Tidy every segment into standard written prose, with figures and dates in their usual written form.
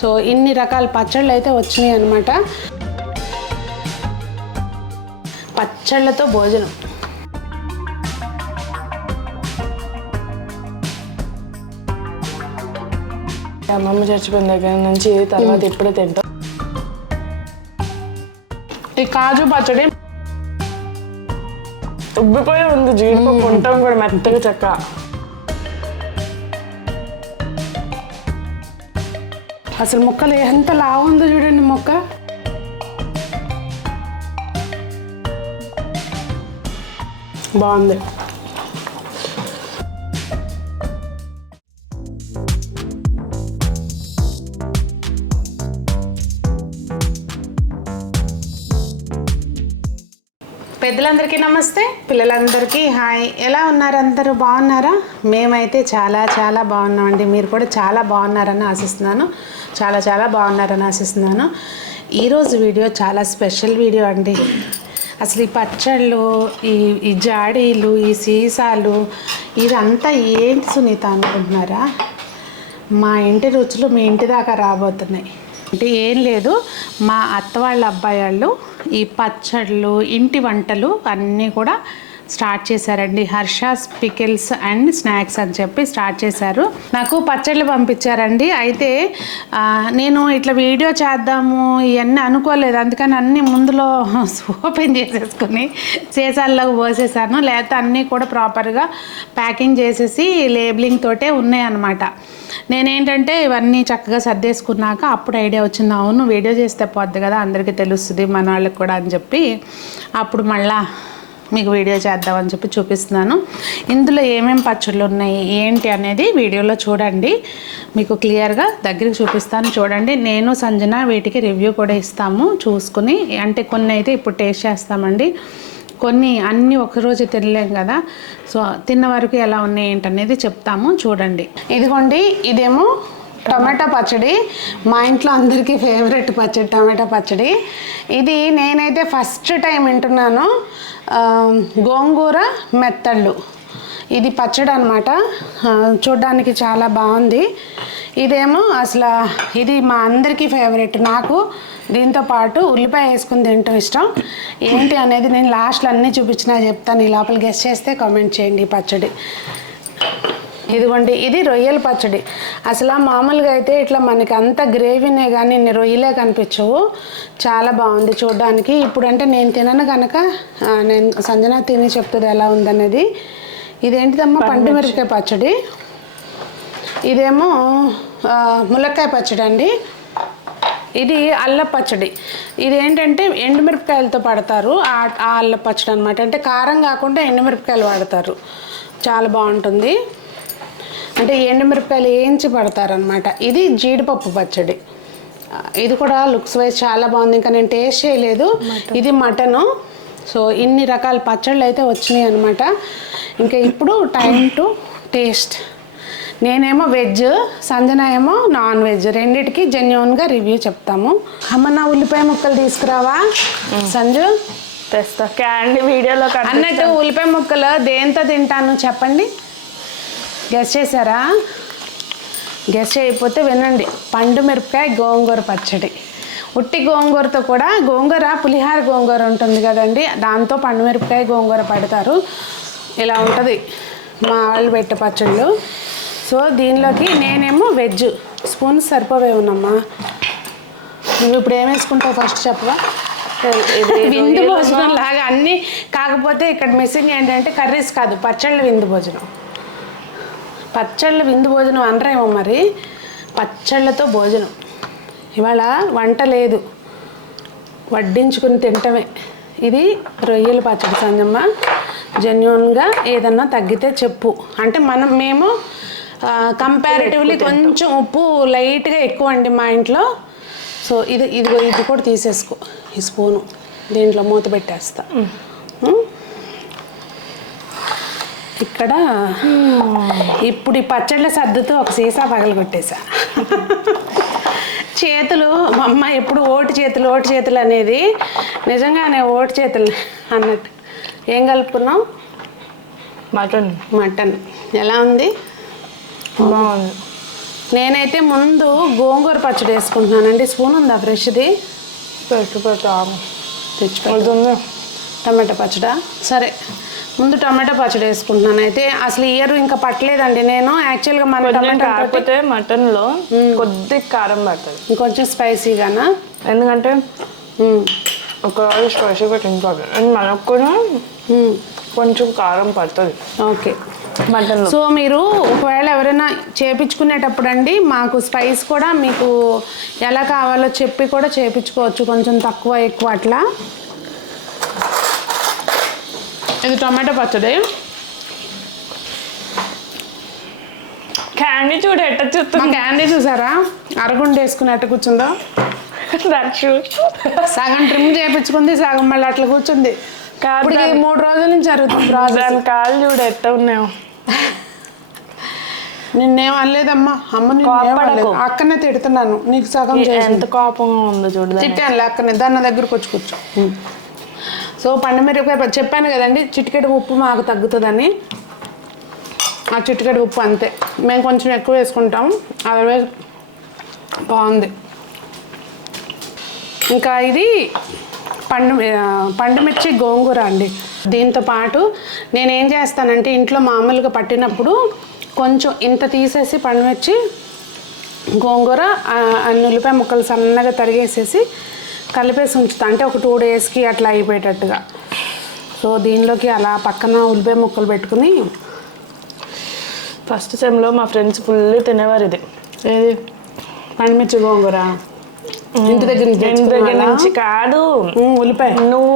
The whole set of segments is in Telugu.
సో ఇన్ని రకాల పచ్చళ్ళు అయితే వచ్చినాయి అన్నమాట. పచ్చళ్ళతో భోజనం. అమ్మమ్మ చచ్చిపోయిన దగ్గర నుంచి తర్వాత ఎప్పుడే తింటాం. ఈ కాజు పచ్చడి ఉబ్బిపోయి ఉంది, జీడిపప్పు ఉంటాం కూడా మెత్తగా చెక్క. అసలు ముక్కలు ఎంత లావు ఉందో చూడండి ముక్క. బాగుంది. పెద్దలందరికీ నమస్తే, పిల్లలందరికీ హాయ్. ఎలా ఉన్నారు అందరూ? బాగున్నారా? మేమైతే చాలా చాలా బాగున్నామండి. మీరు కూడా చాలా బాగున్నారని ఆశిస్తున్నాను. చాలా బాగున్నారని ఆశిస్తున్నాను. ఈరోజు వీడియో చాలా స్పెషల్ వీడియో అండి. అసలు ఈ పచ్చళ్ళు, ఈ జాడీలు, ఈ సీసాలు, ఇదంతా ఏంటి సునీత అనుకుంటున్నారా? మా ఇంటి రుచులు మీ ఇంటి దాకా రాబోతున్నాయి. అంటే ఏం లేదు, మా అత్త వాళ్ళ అబ్బాయి వాళ్ళు ఈ పచ్చళ్ళు, ఇంటి వంటలు అన్నీ కూడా స్టార్ట్ చేశారండి. హర్షాస్ పికిల్స్ అండ్ స్నాక్స్ అని చెప్పి స్టార్ట్ చేశారు. నాకు పచ్చళ్ళు పంపించారండి. అయితే నేను ఇట్లా వీడియో చేద్దాము ఇవన్నీ అనుకోలేదు. అందుకని అన్నీ ముందులో ఓపెన్ చేసేసుకుని సీసాల్లోకి పోసేసాను. లేకపోతే అన్నీ కూడా ప్రాపర్గా ప్యాకింగ్ చేసేసి లేబులింగ్ తోటే ఉన్నాయన్నమాట. నేనేంటంటే ఇవన్నీ చక్కగా సర్దేసుకున్నాక అప్పుడు ఐడియా వచ్చింది, అవును వీడియో చేస్తే పోద్ది కదా, అందరికీ తెలుస్తుంది మన వాళ్ళకి కూడా అని చెప్పి అప్పుడు మళ్ళా మీకు వీడియో చేద్దామని చెప్పి చూపిస్తున్నాను. ఇందులో ఏమేమి పచ్చళ్ళు ఉన్నాయి ఏంటి అనేది వీడియోలో చూడండి. మీకు క్లియర్గా దగ్గరికి చూపిస్తాను, చూడండి. నేను సంజన వీటికి రివ్యూ కూడా ఇస్తాము చూసుకుని. అంటే కొన్ని అయితే ఇప్పుడు టేస్ట్ చేస్తామండి, కొన్ని అన్నీ ఒకరోజు తినలేం కదా. సో తిన్న వరకు ఎలా ఉన్నాయి ఏంటనేది చెప్తాము, చూడండి. ఇదిగోండి, ఇదేమో టమాటా పచ్చడి. మా ఇంట్లో అందరికీ ఫేవరెట్ పచ్చడి టమాటా పచ్చడి. ఇది నేనైతే ఫస్ట్ టైం వింటున్నాను. గోంగూర మెత్తళ్ళు ఇది పచ్చడి అనమాట. చూడ్డానికి చాలా బాగుంది. ఇదేమో అసలు ఇది మా అందరికీ ఫేవరెట్. నాకు దీంతో పాటు ఉల్లిపాయ వేసుకుని తింటాం ఇష్టం. ఏంటి అనేది నేను లాస్ట్లో అన్నీ చూపించినా చెప్తాను. ఈ లోపల గెస్ట్ చేస్తే కామెంట్ చేయండి. ఈ పచ్చడి ఇదిగోండి, ఇది రొయ్యల పచ్చడి. అసలు మామూలుగా అయితే ఇట్లా మనకి అంత గ్రేవీనే కానీ ఇన్ని రొయ్యలే కనిపించవు. చాలా బాగుంది చూడడానికి. ఇప్పుడంటే నేను తినను కనుక నేను సంజన తిని చెప్తుంది ఎలా ఉందనేది. ఇదేంటిదమ్మా? పండు మిరపకాయ పచ్చడి. ఇదేమో ములక్కాయ పచ్చడి అండి. ఇది అల్ల పచ్చడి. ఇదేంటంటే ఎండుమిరపకాయలతో పడతారు ఆ అల్ల పచ్చడి అనమాట. అంటే కారం కాకుండా ఎండుమిరపకాయలు వాడతారు. చాలా బాగుంటుంది. అంటే ఎండుమిరపకాయలు వేయించి పడతారనమాట. ఇది జీడిపప్పు పచ్చడి. ఇది కూడా లుక్స్ వైజ్ చాలా బాగుంది. ఇంకా నేను టేస్ట్ చేయలేదు. ఇది మటను. సో ఇన్ని రకాల పచ్చళ్ళు అయితే వచ్చినాయి అనమాట. ఇంకా ఇప్పుడు టైం టు టేస్ట్. నేనేమో వెజ్, సంజన ఏమో నాన్ వెజ్. రెండిటికి జెన్యూన్గా రివ్యూ చెప్తాము. అమ్మ నా ఉల్లిపాయ ముక్కలు తీసుకురావా సంజు? తెస్తా క్యాండీ వీడియోలో అన్నట్టు. ఉల్లిపాయ ముక్కలు దేంతో తింటాను చెప్పండి? గెస్ చేశారా? గెస్ చేయకపోతే వినండి. పండు మిరపకాయ గోంగూర పచ్చడి. ఉట్టి గోంగూరతో కూడా, గోంగూర పులిహార గోంగూర ఉంటుంది కదండి, దాంతో పండు మిరపకాయ గోంగూర పడతారు. ఇలా ఉంటుంది మా వాళ్ళు పెట్టే పచ్చళ్ళు. సో దీనిలోకి నేనేమో వెజ్. స్పూన్ సరిపోవేమమ్మా. నువ్వు ఇప్పుడు ఏం వేసుకుంటావు ఫస్ట్ చెప్పవా? విందు భోజనం లాగా అన్నీ. కాకపోతే ఇక్కడ మిస్సింగ్ ఏంటంటే కర్రీస్ కాదు, పచ్చళ్ళు విందు భోజనం. పచ్చళ్ళు విందు భోజనం అనరేమో మరి. పచ్చళ్ళతో భోజనం. ఇవాళ వంట లేదు, వడ్డించుకుని తింటమే. ఇది రొయ్యల పచ్చడి సంజమ్మ. జెన్యూన్గా ఏదన్నా తగ్గితే చెప్పు. అంటే మేము కంపారిటివ్లీ కొంచెం ఉప్పు లైట్గా ఎక్కువ అండి మా ఇంట్లో. సో ఇది కూడా తీసేసుకో. ఈ స్పూను దీంట్లో మూత పెట్టేస్తా. ఇక్కడ ఇప్పుడు ఈ పచ్చళ్ళ సర్దుతూ ఒక సీసా పగలగొట్టేసా. చేతులు మా అమ్మ ఎప్పుడు ఓటు చేతులు అనేది నిజంగానే ఓటు చేతులు అన్నట్టు. ఏం కలుపుకున్నాం? మటన్. ఎలా ఉంది? బాగుంది. నేనైతే ముందు గోంగూర పచ్చడి వేసుకుంటున్నానండి. స్పూన్ ఉందా ఫ్రెష్ది? తెచ్చుకుంటుంది టమాటా పచ్చడా? సరే, ముందు టమాటా పచ్చడి వేసుకుంటున్నాను. అయితే అసలు ఇయర్ ఇంకా పట్టలేదండి నేను. యాక్చువల్గా మన టమాటా కాకపోతే మటన్లో కొద్ది కారం పడుతుంది, ఇంకొంచెం స్పైసీగానా? ఎందుకంటే ఒక రోజు స్పైసీగా తింటుంది అండ్ మనకు కూడా కొంచెం కారం పడుతుంది ఓకే మటన్లో. సో మీరు ఒకవేళ ఎవరైనా చేపించుకునేటప్పుడు అండి మాకు స్పైస్ కూడా మీకు ఎలా కావాలో చెప్పి కూడా చేపించుకోవచ్చు, కొంచెం తక్కువ ఎక్కువ అట్లా. ఇది టమాటా పచ్చడి. క్యాండీ చూడు ఎట్ట చూస్తుంది. క్యాండీ చూసారా అరగుండ వేసుకున్నట్టు కూర్చుందో? సగం ట్రిమ్ చేయించుకుంది, సగం మళ్ళీ అట్లా కూర్చుంది. ఇప్పుడు 3 రోజుల నుంచి జరుగుతుంది. దాని కాళ్ళు చూడు ఎట్ట ఉన్నాయో. నిన్నేం అనలేదమ్మా, అమ్మ అక్కనే తిడుతున్నాను, నీకు సగం ఎంత కోపంగా ఉందో చూడు. తిట్టాను అక్కనే, దాని దగ్గరకు వచ్చి కూర్చో. సో పండుమిరపకాయ చెప్పాను కదండి, చిటికెడు ఉప్పు మాకు తగ్గుతుందని. ఆ చిటికెడు ఉప్పు అంతే, మేము కొంచెం ఎక్కువ వేసుకుంటాం, అదర్వైజ్ బాగుంది. ఇంకా ఇది పండుమిర్చి గోంగూర అండి. దీంతో పాటు నేనేం చేస్తానంటే ఇంట్లో మామూలుగా పట్టినప్పుడు కొంచెం ఇంత తీసేసి పండుమిర్చి గోంగూర ఉల్లిపాయ ముక్కలు సన్నగా తరిగేసేసి కలిపేసి ఉంచుతా, అంటే ఒక 2 డేస్కి అట్లా అయిపోయేటట్టుగా. సో దీనిలోకి అలా పక్కన ఉల్లిపాయ ముక్కలు పెట్టుకుని. ఫస్ట్ సెమ్లో మా ఫ్రెండ్స్ ఫుల్ తినేవారు ఇది. ఏది? పండుమిర్చి గోంగూర ఇంటి దగ్గర నుంచి కాదు, ఉల్లిపాయ నువ్వు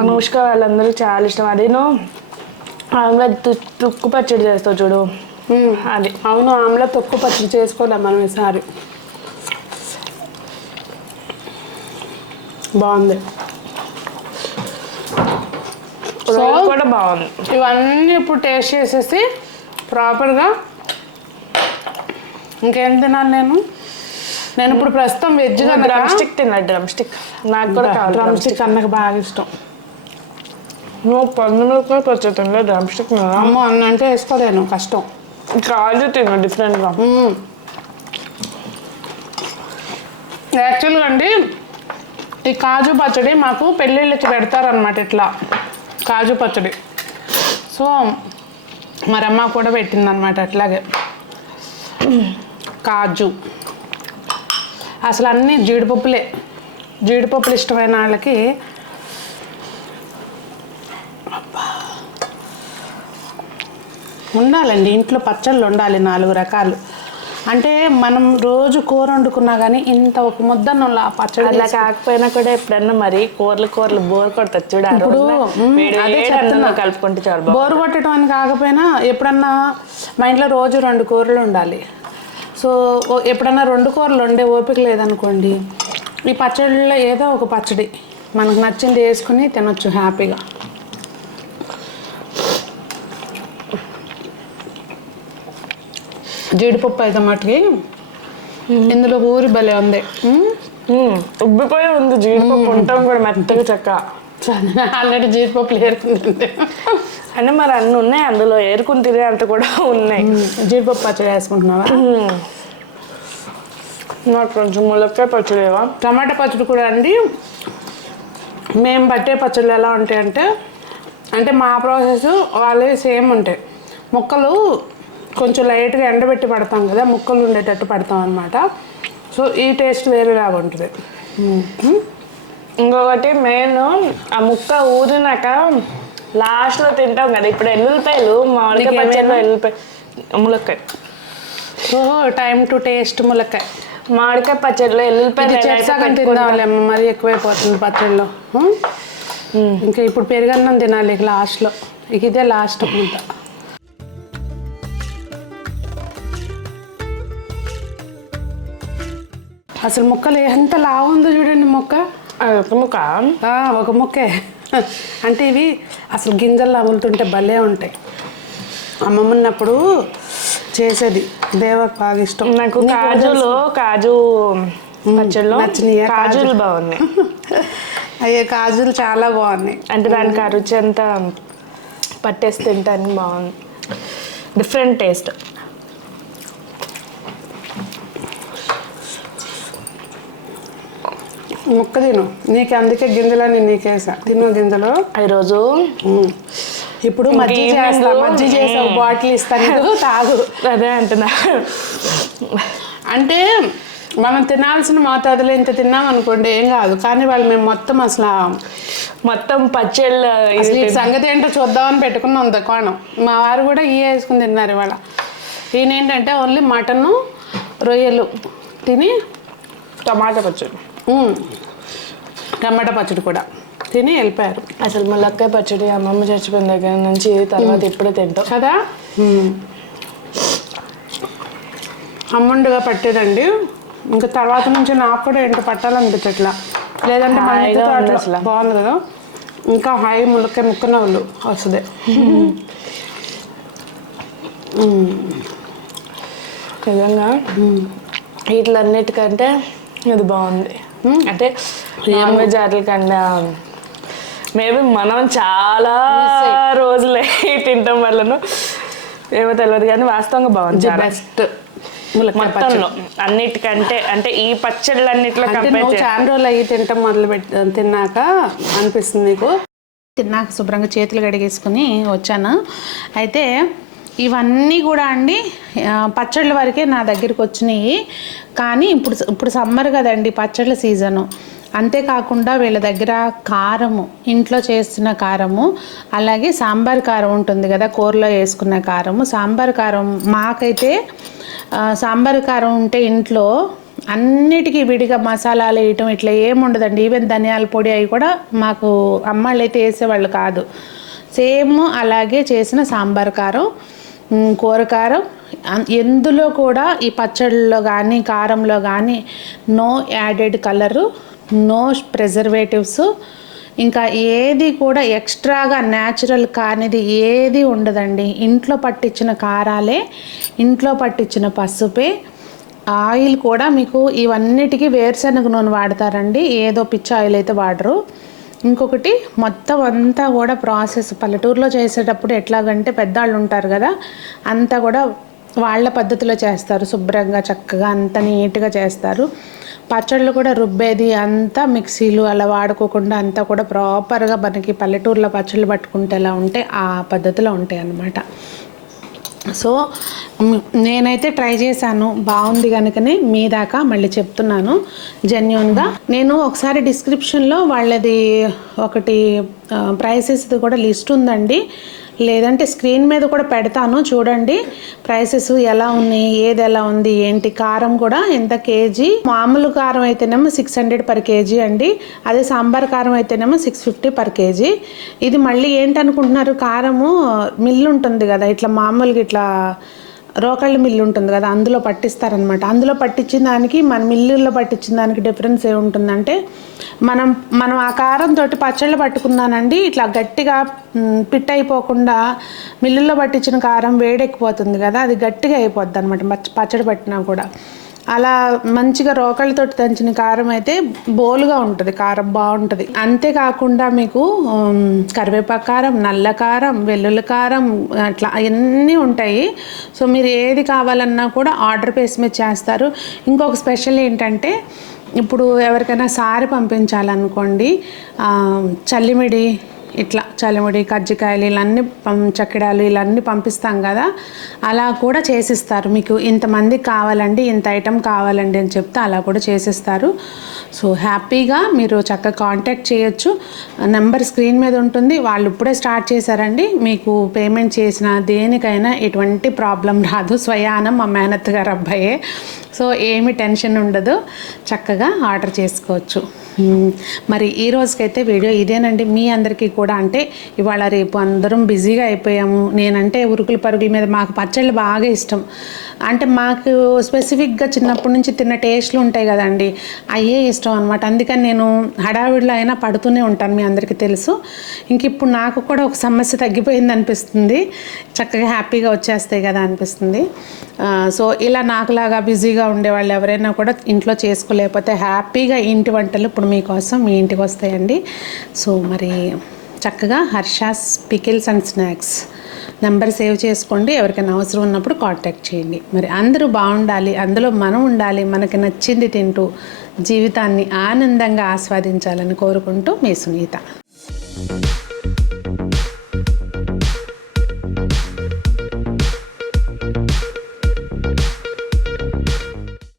అనుష్క వాళ్ళందరూ చాలా ఇష్టం. అదేను ఆమ్లా తుక్కు పచ్చడి చేస్తావు చూడు, అది. అవును, ఆమ్లా తొక్కు పచ్చడి చేసుకోలేం మనం ఈసారి. బాగుంది, కూడా బాగుంది. ఇవన్నీ ఇప్పుడు టేస్ట్ చేసేసి ప్రాపర్గా ఇంకేం తినాలి నేను ఇప్పుడు ప్రస్తుతం వెజ్. డ్రమ్ స్టిక్ తిన్నా, డ్రమ్ స్టిక్ నాకు కూడా కావాలి. డ్రమ్ స్టిక్ అన్నకు బాగా ఇష్టం. నువ్వు పండుమిరపకాయ పచ్చడి తినలే, డ్రమ్ స్టిక్ అమ్మో అన్నంటే వేసుకోలేను, కష్టం. కాజు తిన్నా డిఫరెంట్గా. యాక్చువల్గా అండి ఈ కాజు పచ్చడి మాకు పెళ్ళిళ్ళకి పెడతారనమాట, ఇట్లా కాజు పచ్చడి. సో మరి అమ్మ కూడా పెట్టిందనమాట అట్లాగే కాజు. అసలు అన్నీ జీడిపప్పులు ఇష్టమైన వాళ్ళకి ఉండాలండి ఇంట్లో, పచ్చళ్ళు ఉండాలి 4 రకాలు. అంటే మనం రోజు కూర వండుకున్నా కానీ ఇంత ఒక ముద్దన్నులా పచ్చడి. అలా కాకపోయినా కూడా ఎప్పుడన్నా మరి కూరలు బోర్ కొడతా చూడు. ఇప్పుడు కలుపుకుంటే చాలు. బోర్ కొట్టడం అని కాకపోయినా ఎప్పుడన్నా మా ఇంట్లో రోజు 2 కూరలు ఉండాలి. సో ఎప్పుడన్నా 2 కూరలు వండే ఓపిక లేదనుకోండి, ఈ పచ్చడిలో ఏదో ఒక పచ్చడి మనకు నచ్చింది వేసుకుని తినొచ్చు హ్యాపీగా. జీడిపప్పు అయితే మటుకి ఇందులో ఊరి భలే ఉంది, ఉబ్బిపోయి ఉంది జీడిపప్పు. ఉంటాం కూడా మెత్తగా చక్క. ఆల్రెడీ జీడిపప్పులు ఏరుకుంటుంది అంటే మరి అన్నీ ఉన్నాయి అందులో, ఏరుకుని తినే అంత కూడా ఉన్నాయి. జీడిపప్పు పచ్చడి వేసుకుంటున్నావా? నాకు కొంచెం ములక్కాయ పచ్చడివా. టమాటా పచ్చడి కూడా అండి మేము పట్టే పచ్చళ్ళు ఎలా ఉంటాయంటే, అంటే మా ప్రాసెస్ వాళ్ళే సేమ్ ఉంటాయి. ముక్కలు కొంచెం లైట్గా ఎండబెట్టి పడతాం కదా, ముక్కలు ఉండేటట్టు పడతాం అనమాట. సో ఈ టేస్ట్ వేరేలాగా ఉంటుంది. ఇంకొకటి మెయిన్ ఆ ముక్క ఊరినాక లాస్ట్లో తింటాం కదా. ఇప్పుడు ఎల్లుల్లిపాయలు మామిడికాయ పచ్చడిలో ములక్కాయ. ఓహో, టైం టు టేస్ట్ ములక్కాయ. మామిడికాయ పచ్చడిలో ఎల్లుల్లిపాయలు తినాలేమో, మరి ఎక్కువైపోతుంది పచ్చడిలో. ఇంకా ఇప్పుడు పెరుగన్నం తినాలి లాస్ట్లో, ఇదే లాస్ట్ ముద్ద. అసలు ముక్కలు ఎంత లావు ఉందో చూడండి మొక్క. ఒక ముక్కే అంటే ఇవి అసలు గింజలు అమ్ముతుంటే భలే ఉంటాయి. అమ్మమ్మ ఉన్నప్పుడు చేసేది, దేవకు బాగా ఇష్టం. నాకు కాజు పచ్చడిలో కాజులు బాగున్నాయి. అయ్యే కాజులు చాలా బాగున్నాయి. అంటే దానికి ఆ రుచి అంతా పట్టేసి తింటానికి బాగుంది, డిఫరెంట్ టేస్ట్. ముక్క తిను, నీకు అందుకే గింజలన్నీ నీకేసా, తిను గింజలు. ఈరోజు ఇప్పుడు మజ్జిగ చేసా, బాటిల్ ఇస్తాను తాగు. అదే అంటున్నా, అంటే మనం తినాల్సిన మోతాదులో ఇంత తిన్నాం అనుకోండి ఏం కాదు, కానీ వాళ్ళు మేము మొత్తం పచ్చళ్ళు ఈ సంగతి ఏంటో చూద్దామని పెట్టుకున్నాం దుకాణం. మా వారు కూడా వేసుకుని తిన్నారు ఇవాళ. ఈయన ఏంటంటే ఓన్లీ మటను రొయ్యలు తిని టమాటా పచ్చడి టమాటా పచ్చడి కూడా తిని వెళ్ళిపోయారు. అసలు ములక్కాయ పచ్చడి అమ్మమ్మ చచ్చిపోయిన దగ్గర నుంచి తర్వాత ఇప్పుడే తింటాం కదా. అమ్ముండుగా పట్టేదండి, ఇంకా తర్వాత నుంచి నాకు కూడా ఏంటో పట్టాలనిపించట్లా, లేదంటే అసలు బాగుంది కదా. ఇంకా హాయి ములక్కాయ ముక్కన వాళ్ళు వస్తుంది. నిజంగా వీటిలన్నిటికంటే ఇది బాగుంది. అంటే నాన్ వెజ్ వాటి కన్నా మేబీ మనం చాలా రోజులే తింటాం వల్లను ఏమో తెలియదు, కానీ వాస్తవంగా బాగుంది. బెస్ట్ మొత్తంలో అన్నిటికంటే, అంటే ఈ పచ్చళ్ళు అన్నిట్లో చాలా రోజులు అయ్యి తింటాం తిన్నాక అనిపిస్తుంది నీకు. తిన్నాక శుభ్రంగా చేతులు కడిగేసుకుని వచ్చాను. అయితే ఇవన్నీ కూడా అండి పచ్చళ్ళ వరకే నా దగ్గరికి వచ్చినాయి, కానీ ఇప్పుడు సమ్మర్ కదండి, పచ్చళ్ళ సీజను. అంతేకాకుండా వీళ్ళ దగ్గర కారము, ఇంట్లో చేస్తున్న కారము, అలాగే సాంబార్ కారం ఉంటుంది కదా, కూరలో వేసుకున్న కారము, సాంబార్ కారం. మాకైతే సాంబార్ కారం ఉంటే ఇంట్లో అన్నిటికీ విడిగా మసాలాలు వేయటం ఇట్లా ఏముండదండి. ఈవెన్ ధనియాల పొడి అవి కూడా మాకు అమ్మాళ్ళు అయితే వేసేవాళ్ళు కాదు. సేమ్ అలాగే చేసిన సాంబార్ కారం, కూరకారం, ఎందులో కూడా ఈ పచ్చళ్ళలో కానీ కారంలో కానీ no added colour, no preservatives, ఇంకా ఏది కూడా ఎక్స్ట్రాగా న్యాచురల్ కానిది ఏది ఉండదండి. ఇంట్లో పట్టించిన కారాలే, ఇంట్లో పట్టించిన పసుపే. ఆయిల్ కూడా మీకు ఇవన్నిటికీ వేరుశనగ నూనె వాడతారండి, ఏదో పిచ్చి ఆయిల్ అయితే వాడరు. ఇంకొకటి మొత్తం అంతా కూడా ప్రాసెస్ పల్లెటూరులో చేసేటప్పుడు ఎట్లాగంటే పెద్దవాళ్ళు ఉంటారు కదా, అంతా కూడా వాళ్ళ పద్ధతిలో చేస్తారు, శుభ్రంగా చక్కగా అంత నీట్గా చేస్తారు. పచ్చళ్ళు కూడా రుబ్బేది అంతా మిక్సీలు అలా వాడుకోకుండా అంతా కూడా ప్రాపర్గా మనకి పల్లెటూరులో పచ్చళ్ళు పట్టుకుంటే ఎలా ఉంటే ఆ పద్ధతిలో ఉంటాయి అన్నమాట. సో నేనైతే ట్రై చేశాను, బాగుంది కనుకనే మీ దాకా మళ్ళీ చెప్తున్నాను జెన్యూన్గా. నేను ఒకసారి డిస్క్రిప్షన్లో వాళ్ళది ఒకటి ప్రైసెస్ది కూడా లిస్ట్ ఉందండి, లేదంటే స్క్రీన్ మీద కూడా పెడతాను చూడండి, ప్రైసెస్ ఎలా ఉన్నాయి, ఏది ఎలా ఉంది ఏంటి. కారం కూడా ఎంత కేజీ, మామూలు కారం అయితేనేమో 600 పర్ కేజీ అండి, అదే సాంబార్ కారం అయితేనేమో 650 పర్ కేజీ. ఇది మళ్ళీ ఏంటనుకుంటున్నారు, కారము మిల్లు ఉంటుంది కదా, ఇట్లా మామూలుగా ఇట్లా రోకళ్ళ మిల్లు ఉంటుంది కదా, అందులో పట్టిస్తారనమాట. అందులో పట్టించిన దానికి మన మిల్లుల్లో పట్టించిన దానికి డిఫరెన్స్ ఏముంటుందంటే, మనం ఆ కారంతో పచ్చళ్ళు పట్టుకున్నానండి, ఇట్లా గట్టిగా పిట్ అయిపోకుండా మిల్లుల్లో పట్టించిన కారం వేడెక్కిపోతుంది కదా, అది గట్టిగా అయిపోద్ది అనమాట పచ్చడి పట్టినా కూడా. అలా మంచిగా రోకళ్ళతో దంచిన కారం అయితే బోలుగా ఉంటుంది, కారం బాగుంటుంది. అంతేకాకుండా మీకు కరివేపాకు కారం, నల్ల కారం, వెల్లుల్లి కారం అట్లా అవన్నీ ఉంటాయి. సో మీరు ఏది కావాలన్నా కూడా ఆర్డర్ పేస్ మీద చేస్తారు. ఇంకొక స్పెషల్ ఏంటంటే, ఇప్పుడు ఎవరికైనా సారి పంపించాలనుకోండి, చల్లిమిడి ఇట్లా చలిమిడి, కజ్జికాయలు ఇలాన్ని చక్కెడాలు ఇలాన్ని పంపిస్తాం కదా, అలా కూడా చేసిస్తారు. మీకు ఇంతమంది కావాలండి, ఇంత ఐటెం కావాలండి అని చెప్తే అలా కూడా చేసిస్తారు. సో హ్యాపీగా మీరు చక్కగా కాంటాక్ట్ చేయొచ్చు. నెంబర్ స్క్రీన్ మీద ఉంటుంది. వాళ్ళు ఇప్పుడే స్టార్ట్ చేశారండి, మీకు పేమెంట్ చేసిన దేనికైనా ఎటువంటి ప్రాబ్లం రాదు. స్వయానం మా మేనత్ గారు అబ్బాయే, సో ఏమి టెన్షన్ ఉండదు, చక్కగా ఆర్డర్ చేసుకోవచ్చు. మరి ఈ రోజుకైతే వీడియో ఇదేనండి. మీ అందరికీ కూడా అంటే ఇవాళ రేపు అందరం బిజీగా అయిపోయాము. నేనంటే ఉరుకుల పరుగుల మీద, మాకు పచ్చళ్ళు బాగా ఇష్టం. అంటే మాకు స్పెసిఫిక్గా చిన్నప్పటి నుంచి తిన్న టేస్ట్లు ఉంటాయి కదండి, అయ్యే ఇష్టం అనమాట. అందుకని నేను హడావిడిలో అయినా పడుతూనే ఉంటాను, మీ అందరికీ తెలుసు. ఇంక ఇప్పుడు నాకు కూడా ఒక సమస్య తగ్గిపోయింది అనిపిస్తుంది, చక్కగా హ్యాపీగా వచ్చేస్తాయి కదా అనిపిస్తుంది. సో ఇలా నాకులాగా బిజీగా ఉండేవాళ్ళు ఎవరైనా కూడా ఇంట్లో చేసుకోలేకపోతే హ్యాపీగా ఇంటి వంటలు ఇప్పుడు మీకోసం మీ ఇంటికి వస్తాయండి. సో మరి చక్కగా Harsha's pickles and snacks number save చేసుకోండి. ఎవరికైనా అవసరం ఉన్నప్పుడు కాంటాక్ట్ చేయండి. మరి అందరూ బాగుండాలి, అందులో మనం ఉండాలి, మనకి నచ్చింది తింటూ జీవితాన్ని ఆనందంగా ఆస్వాదించాలని కోరుకుంటూ మీ సునీత.